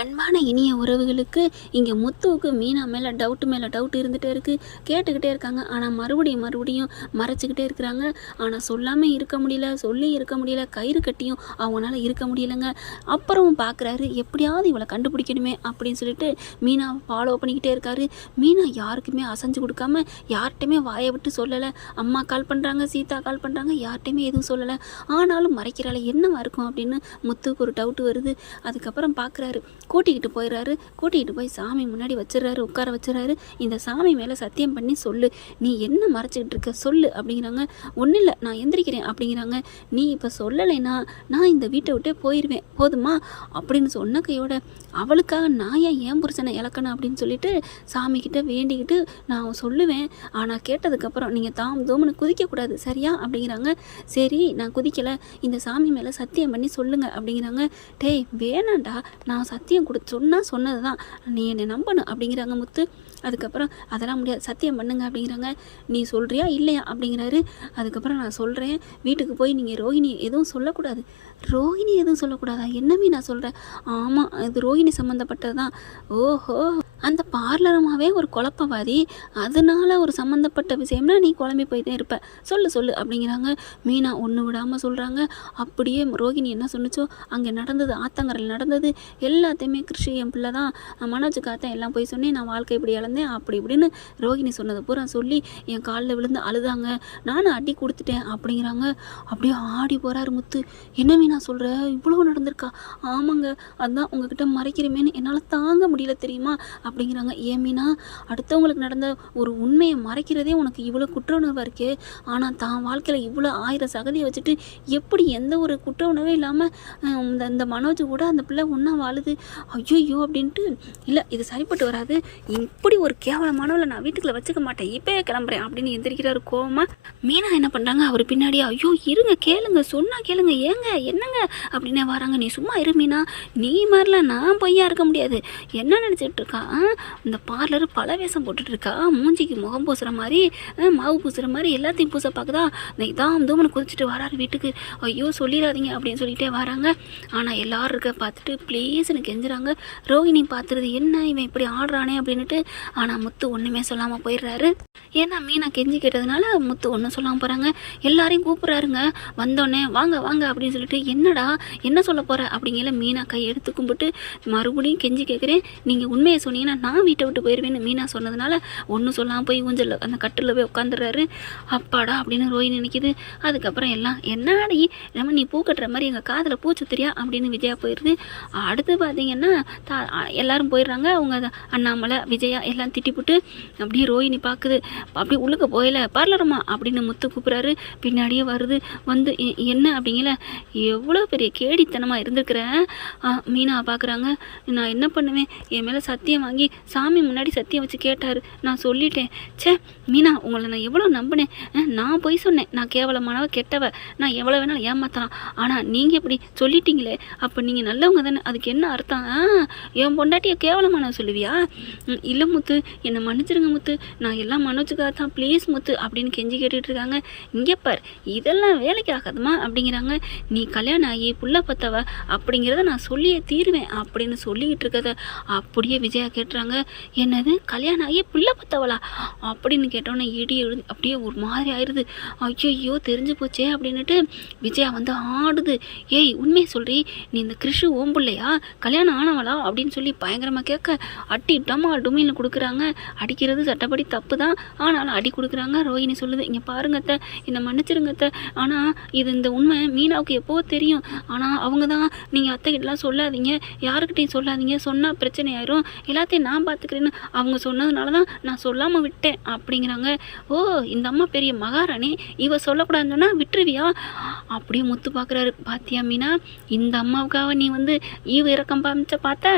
அன்பான இனிய உறவுகளுக்கு இங்கே முத்துவுக்கு மீனா மேலே டவுட் இருந்துகிட்டே இருக்குது. கேட்டுக்கிட்டே இருக்காங்க. ஆனால் மறுபடியும் மறைச்சிக்கிட்டே இருக்கிறாங்க. ஆனால் சொல்லாமல் இருக்க முடியல, சொல்லி இருக்க முடியல, கயிறு கட்டியும் அவங்களால இருக்க முடியலைங்க. அப்புறம் பார்க்குறாரு, எப்படியாவது இவளை கண்டுபிடிக்கணுமே அப்படின்னு சொல்லிட்டு மீனாவை ஃபாலோ பண்ணிக்கிட்டே இருக்காரு. மீனா யாருக்குமே அசைஞ்சு கொடுக்காம யார்கிட்டையுமே வாயை விட்டு சொல்லலை. அம்மா கால் பண்ணுறாங்க, சீதா கால் பண்ணுறாங்க, யார்கிட்டையுமே எதுவும் சொல்லலை. ஆனாலும் மறைக்கிறாள், என்னவா இருக்கும் அப்படின்னு முத்துவுக்கு ஒரு டவுட் வருது. அதுக்கப்புறம் பார்க்குறாரு, கூட்டிக்கிட்டு போய் சாமி முன்னாடி வச்சிடறாரு, உட்கார வச்சிடறாரு. இந்த சாமி மேலே சத்தியம் பண்ணி சொல்லு, நீ என்ன மறைச்சிக்கிட்டு இருக்க சொல்லு அப்படிங்கிறாங்க. ஒன்றும் இல்லை, நான் எந்திரிக்கிறேன் அப்படிங்கிறாங்க. நீ இப்போ சொல்லலைன்னா நான் இந்த வீட்டை விட்டே போயிடுவேன், போதுமா அப்படின்னு சொன்ன கையோட அவளுக்காக நான் ஏன் புருஷனை இழக்கணும் அப்படின்னு சொல்லிட்டு சாமிக்கிட்ட வேண்டிக்கிட்டு நான் சொல்லுவேன். ஆனால் கேட்டதுக்கப்புறம் நீங்கள் தோம்னு குதிக்கக்கூடாது சரியா அப்படிங்கிறாங்க. சரி நான் குதிக்கலை, இந்த சாமி மேலே சத்தியம் பண்ணி சொல்லுங்க அப்படிங்கிறாங்க. டேய் வேணாண்டா, நான் சத்தியம் சொன்னது தான், நீ என்னை நம்பணும் அப்படிங்கிறாங்க முத்து. அதுக்கப்புறம் அதெல்லாம் முடியாது, சத்தியம் பண்ணுங்க அப்படிங்கிறாங்க. நீ சொல்கிறியா இல்லையா அப்படிங்கிறாரு. அதுக்கப்புறம் நான் சொல்கிறேன், வீட்டுக்கு போய் நீங்கள் ரோஹிணி எதுவும் சொல்லக்கூடாது. ரோஹிணி எதுவும் சொல்லக்கூடாதா? என்னமே நான் சொல்கிறேன். ஆமாம், இது ரோஹிணி சம்மந்தப்பட்டது தான். ஓஹோ, அந்த பார்லரமாகவே ஒரு குழப்பவாதி, அதனால ஒரு சம்மந்தப்பட்ட விஷயம்னா நீ குழம்பி போய்தே இருப்ப, சொல்லு அப்படிங்கிறாங்க. மீனா ஒன்று விடாமல் சொல்கிறாங்க. அப்படியே ரோஹிணி என்ன சொன்னிச்சோ அங்கே நடந்தது, ஆத்தங்கரையில் நடந்தது எல்லாத்தையுமே கிருஷி என் பிள்ளை தான், மனோஜுக்காத்தான் எல்லாம் போய் சொன்னேன், நான் வாழ்க்கை இப்படி இழந்தேன் அப்படி இப்படின்னு ரோஹிணி சொன்னது பூரா சொல்லி என் காலில் விழுந்து அழுதாங்க, நானும் அடி கொடுத்துட்டேன் அப்படிங்கிறாங்க. அப்படியே ஆடி போகிறாரு முத்து. என்ன மீனா சொல்கிற, இவ்வளோ நடந்திருக்கா? ஆமாங்க, அதுதான் உங்ககிட்ட மறைக்கிறமேன்னு என்னால் தாங்க முடியல தெரியுமா அப்படிங்கிறாங்க. ஏன் மீனா, அடுத்தவங்களுக்கு நடந்த ஒரு உண்மையை மறைக்கிறதே உனக்கு இவ்வளோ குற்ற உணர்வாக இருக்கே, ஆனால் தான் வாழ்க்கையில் இவ்வளோ 1000 சகதியை வச்சுட்டு எப்படி எந்த ஒரு குற்ற உணர்வே இல்லாமல் இந்த மனோஜ் கூட அந்த பிள்ளை ஒன்றா வாழுது, ஐயோ அப்படின்ட்டு. இல்லை, இது சரிப்பட்டு வராது, இப்படி ஒரு கேவலமானவளை நான் வீட்டுக்குள்ளே வச்சுக்க மாட்டேன், இப்போயே கிளம்புறேன் அப்படின்னு எந்திரிக்கிறாரு கோவமாக. மீனா என்ன பண்ணுறாங்க, அவர் பின்னாடி ஐயோ இருங்க, கேளுங்க, சொன்னா கேளுங்க, ஏங்க என்னங்க அப்படின்னே வராங்க. நீ சும்மா இரு மீனா, நீ மாதிரிலாம் நான் பொய்யா இருக்க முடியாது, என்ன நினச்சிட்டு இருக்கா, இந்த பார்லர் பல வேஷம் போட்டுட்டு இருக்கா, மூஞ்சிக்கு முகம் பூசுகிற மாதிரி மாவு பூசுகிற மாதிரி எல்லாத்தையும் பூச பார்க்குதா, இதான் தூமனை குதிச்சுட்டு வராரு வீட்டுக்கு, ஐயோ சொல்லிடாதீங்க அப்படின்னு சொல்லிகிட்டே வராங்க. ஆனால் எல்லாரும் இருக்க பார்த்துட்டு ப்ளீஸ்னு கெஞ்சுறாங்க. ரோஹிணி பார்த்துருது, என்ன இவன் இப்படி ஆடுறானே அப்படின்ட்டு. ஆனால் முத்து ஒன்றுமே சொல்லாமல் போயிடுறாரு. ஏன்னா மீனா கெஞ்சி கேட்டதுனால முத்து ஒன்றும் சொல்லாமல் போகிறாங்க. எல்லாரையும் கூப்பிட்றாருங்க. வந்தோடனே வாங்க அப்படின்னு சொல்லிட்டு, என்னடா என்ன சொல்ல போகிற அப்படிங்கிற மீனா கை எடுத்து கும்பிட்டு மறுபடியும் கெஞ்சி கேட்குறேன், நீங்கள் உண்மையை சொன்னீங்கன்னா நான் வீட்டை விட்டு போயிடுவேன்னு மீனா சொன்னதுனால ஒன்றும் சொல்லாமல் போய் ஊஞ்சலில் அந்த கட்டில் போய் உட்காந்துடுறாரு. அப்பாடா அப்படின்னு ரோஹிணி நினைக்கிது. அதுக்கப்புறம் எல்லாம் என்னாடி நம்ம நீ பூ கட்டுற மாதிரி எங்கள் காதில் பூ சுத்துறியா அப்படின்னு விஜயா போயிடுது. அடுத்து பார்த்தீங்கன்னா எல்லாரும் போயிடுறாங்க. அவங்க அண்ணாமலை விஜயா எல்லாம் திட்டிப்புட்டு அப்படியே ரோஹிணி பார்க்குது. அப்படியே உள்ளுக்க போயில பார்லரம்மா அப்படின்னு முத்து கூப்பிட்றாரு. பின்னாடியே வருது. வந்து என்ன அப்படிங்கல, எவ்வளோ பெரிய கேடித்தனமாக இருந்திருக்கிறேன். மீனா பார்க்குறாங்க. நான் என்ன பண்ணுவேன், என் மேலே சத்தியம் வாங்கி சாமி முன்னாடி சத்தியம் வச்சு கேட்டார், நான் சொல்லிட்டேன். சே மீனா, உங்களை நான் எவ்வளோ நம்பினேன், நான் போய் சொன்னேன், நான் கேவலமானவ கெட்டவ, நான் எவ்வளோ வேணாலும் ஏமாற்றலாம், ஆனால் நீங்கள் இப்படி சொல்லிட்டீங்களே, அப்போ நீங்கள் நல்லவங்க தானே, அதுக்கு என்ன அர்த்தம், என் பொண்டாட்டியை கேவலமானவ சொல்லுவியா? இல்லை முத்து, என்னை மன்னிச்சிருங்க முத்து, நான் எல்லாம் மனோஜுக்காக தான், ப்ளீஸ் முத்து அப்படின்னு கெஞ்சி கேட்டுட்டு இருக்காங்க. இங்கே பார், இதெல்லாம் வேலைக்கு ஆகாதுமா அப்படிங்கிறாங்க. நீ கல்யாணம் ஆகி புள்ள பத்தவ அப்படிங்கிறத நான் சொல்லியே தீருவேன் அப்படின்னு சொல்லிக்கிட்டு இருக்கத அப்படியே விஜயா கேட்டுறாங்க. என்னது, கல்யாணம் ஆகி புள்ள பத்தவளா அப்படின்னு கேட்டோன்னே இடி அப்படியே ஒரு மாதிரி ஆயிடுது. ஐயோ தெரிஞ்சு போச்சே அப்படின்னுட்டு விஜயா வந்து ஆடுது. ஏய் உண்மையை சொல்றி, நீ இந்த கிருஷு ஓம்புள்ளையா, கல்யாணம் ஆனவளா அப்படின்னு சொல்லி பயங்கரமாக கேட்க அட்டி டமா டுமின்னு கொடுக்குறாங்க. அடிக்கிறது சட்டப்படி தப்பு தான், ஆனாலும் அடி கொடுக்குறாங்க. ரோஹிணி சொல்லுது, இங்கே பாருங்கத்த, என்னை மன்னிச்சிருங்கத்த, ஆனால் இது இந்த உண்மை மீனாவுக்கு எப்போ தெரியும், ஆனால் அவங்க தான் நீங்கள் அத்தைக்கிட்டலாம் சொல்லாதீங்க, யாருக்கிட்டையும் சொல்லாதீங்க, சொன்னால் பிரச்சனை ஆயிரும், எல்லாத்தையும் நான் பார்த்துக்கிறேன்னு அவங்க சொன்னதுனால தான் நான் சொல்லாமல் விட்டேன் அப்படிங்கிறாங்க. ஓ, இந்த அம்மா பெரிய மகாராணி, இவ சொல்லக்கூடாதுன்னு சொன்னால் விட்டுருவியா அப்படியே முத்து பார்க்குறாரு. பாத்தியா மீனா, இந்த அம்மாவுக்காக நீ வந்து ஈவு இறக்கம் காமிச்ச பார்த்த,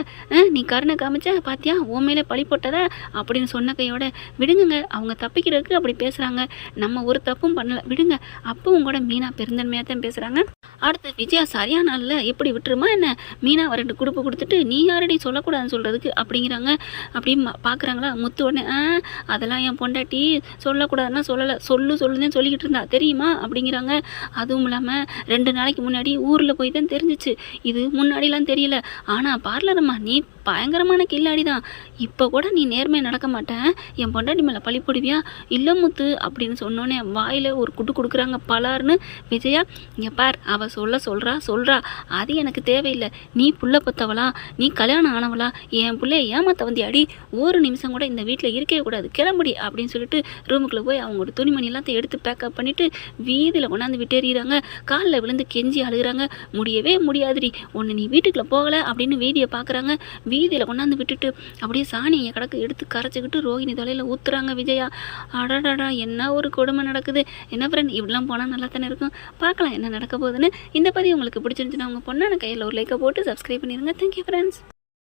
நீ கருணை காமிச்ச பாத்தியா, உன் மேலே பழி போட்டத அப்படின்னு சொன்ன கையோட விடுங்க, அவங்க தப்பிக்கிறதுக்கு அப்படி பேசுகிறாங்க, நம்ம ஒரு தப்பும் பண்ணலை விடுங்க. அப்போ உங்களோட மீனா பெருந்தன்மையாக தான் பேசுகிறாங்க. அடுத்து விஜயா சரியான நாளில் எப்படி விட்டுருமா என்ன, மீனா 2 குடுப்பு கொடுத்துட்டு நீ யாரடி சொல்லக்கூடாதுன்னு சொல்கிறதுக்கு அப்படிங்கிறாங்க. பார்க்குறாங்க. அப்படி பார்க்குறாங்களா முத்து உடனே அதெல்லாம் என் பொண்டாட்டி சொல்லக்கூடாதுன்னா சொல்லலை, சொல்லுன்னு சொல்லிக்கிட்டு இருந்தா தெரியுமா அப்படிங்கிறாங்க. அதுவும் இல்லாமல் 2 நாளைக்கு முன்னாடி ஊரில் போய் தான் தெரிஞ்சிச்சு. இது முன்னாடிலாம் தெரியல. ஆனால் பார்லரம்மா நீ பயங்கரமான கில்லாடி தான். இப்போ கூட நீ நேர்மையாக நடக்க மாட்டேன், என் பொண்டாட்டி மேலே பழி போடுவியா? இல்லை முத்து அப்படின்னு சொன்னோன்னே வாயில் ஒரு குட்டு கொடுக்குறாங்க பலார்னு. விஜயா இங்கே பார், அவள் சொல்கிறா அது எனக்கு தேவையில்லை. நீ புள்ள பத்தவளா, நீ கல்யாணம் ஆனவளா, என் பிள்ளைய ஏமாத்த வந்தியாடி, ஒரு நிமிஷம் கூட இந்த வீட்டில் இருக்கவே கூடாது, கிளம்புடி அப்படின்னு சொல்லிட்டு ரூமுக்குள்ளே போய் அவங்களோட துணிமணியெல்லாம் எடுத்து பேக்கப் பண்ணிவிட்டு வீதியில் கொண்டாந்து விட்டேறிறாங்க. காலில் விழுந்து கெஞ்சி அழுகிறாங்க. முடியவே முடியாதுடி, ஒன்று நீ வீட்டுக்குள்ளே போகலை அப்படின்னு வீதியை பார்க்குறாங்க. வீதியில் கொண்டாந்து விட்டுட்டு அப்படியே சாணியை கடக்கு எடுத்து கரைச்சிக்கிட்டு ரோஹிணி தலையில் ஊற்றுறாங்க விஜயா. அடடா என்ன ஒரு கொடுமை நடக்குது. என்ன ஃப்ரெண்ட், இப்படிலாம் போனால் நல்லா தானே இருக்கும். பார்க்கலாம் என்ன நடக்க போகுதுன்னு. இந்த பதிவு உங்களுக்கு பிடிச்சிருந்துச்சுன்னா உங்கள் பொண்ணான கையில் ஒரு லைக்கை போட்டு சப்ஸ்கிரைப் பண்ணிடுங்க. Thank you friends.